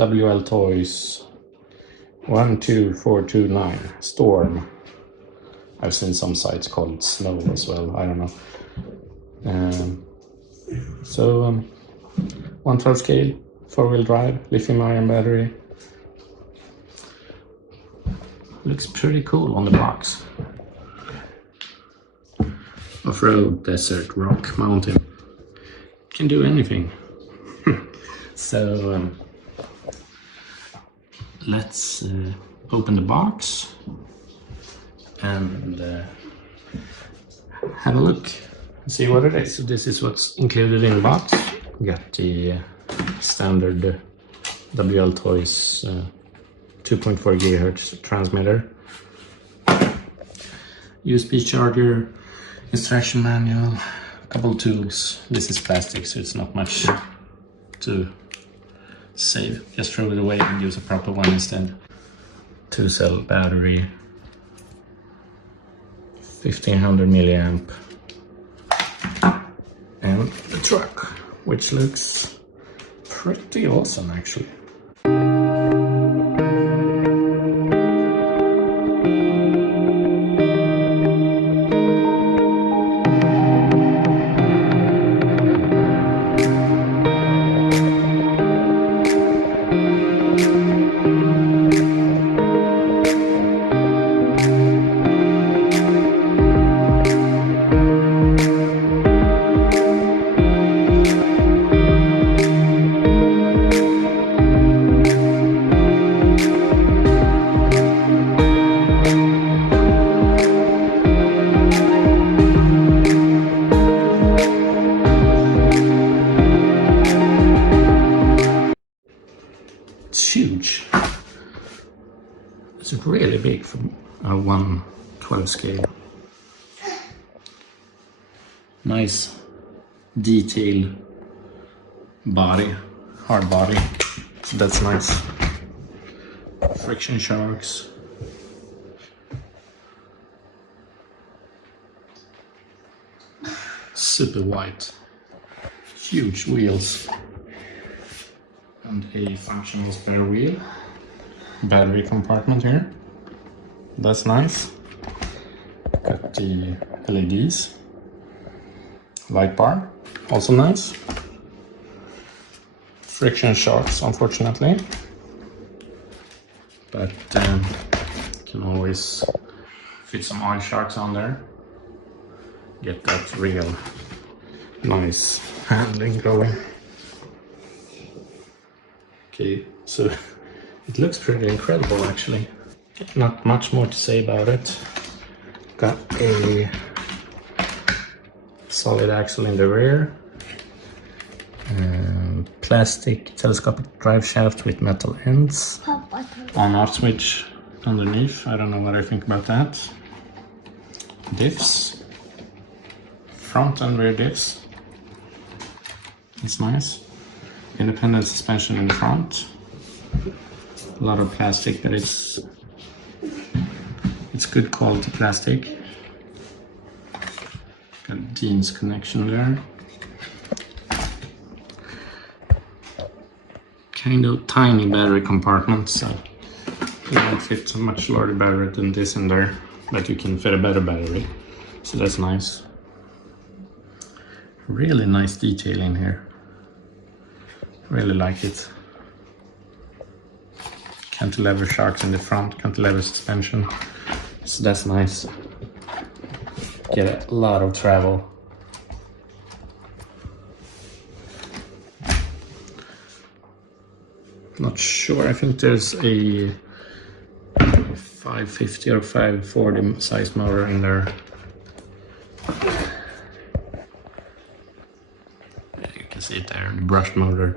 WL Toys 12429 Storm. I've seen some sites call it Snow as well, I don't know. 112 scale, 4-wheel drive, lithium-ion battery. Looks pretty cool on the box. Off-road, desert, rock, mountain. Can do anything. So let's open the box and have a look and see what it is. So this is what's included in the box. We got the standard WL Toys 2.4 GHz transmitter, USB charger, instruction manual, a couple tools. This is plastic, so it's not much to save. Just throw it away and use a proper one instead. 2-cell battery, 1500 milliamp, and the truck, which looks pretty awesome actually. It's huge. It's really big for a 112 scale. Nice detailed body, hard body. So that's nice. Friction shocks. Super white. Huge wheels. And a functional spare wheel. Battery compartment here. That's nice. Got the LEDs. Light bar. Also nice. Friction shocks, unfortunately. But can always fit some oil shocks on there. Get that real nice handling going. Okay, so it looks pretty incredible actually. Not much more to say about it. Got a solid axle in the rear. Plastic telescopic drive shaft with metal ends. On-off switch underneath. I don't know what I think about that. Diffs. Front and rear diffs. It's nice. Independent suspension in the front. A lot of plastic, but it's good quality plastic. Got Dean's connection there. Kind of tiny battery compartment, so you won't fit a much larger battery than this in there, but you can fit a better battery, so that's nice. Really nice detailing here. Really like it. Cantilever shocks in the front, cantilever suspension, so that's nice. Get a lot of travel. Not sure, I think there's a 550 or 540 size motor in there. You can see it there, the brushed motor.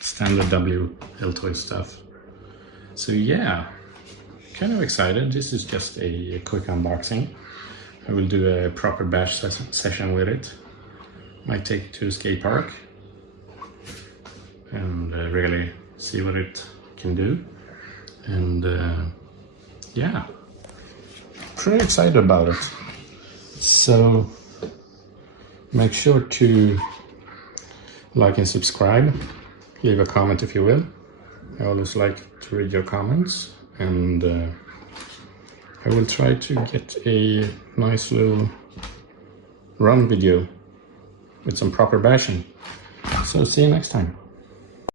Standard WL Toy stuff. So yeah, kind of excited. This is just a quick unboxing. I will do a proper bash session with it. Might take it to a skate park and really see what it can do. And yeah, pretty excited about it. So make sure to like and subscribe. leave a comment if you will. I always like to read your comments, and I will try to get a nice little run video with some proper bashing. So see you next time.